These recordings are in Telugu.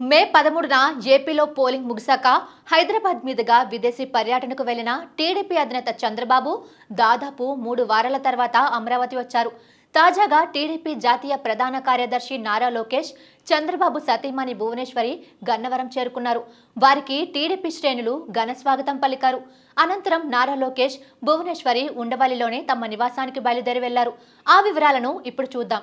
మే పదమూడున ఏపీలో పోలింగ్ ముగిశాక హైదరాబాద్ మీదుగా విదేశీ పర్యటనకు వెళ్ళిన టీడీపీ అధినేత చంద్రబాబు దాదాపు మూడు వారాల తర్వాత అమరావతి వచ్చారు. తాజాగా టీడీపీ జాతీయ ప్రధాన కార్యదర్శి నారా లోకేష్ చంద్రబాబు సతీమణి భువనేశ్వరి గన్నవరం చేరుకున్నారు. వారికి టీడీపీ శ్రేణులు ఘన స్వాగతం పలికారు. అనంతరం నారా లోకేష్ భువనేశ్వరి ఉండవల్లిలోనే తమ నివాసానికి బయలుదేరి వెళ్ళారు. ఆ వివరాలను ఇప్పుడు చూద్దాం.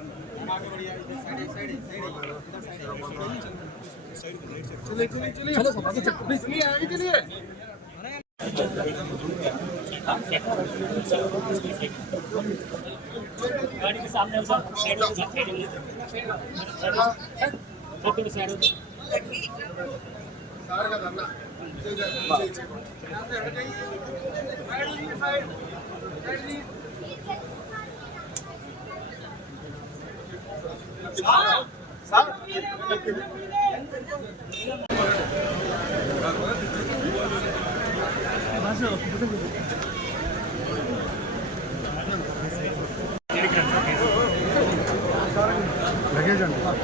गाड़ी के सामने हो सर साइड हो सर साइड हो सर थोड़ी साइड हो లగేజ్ అండి బాబు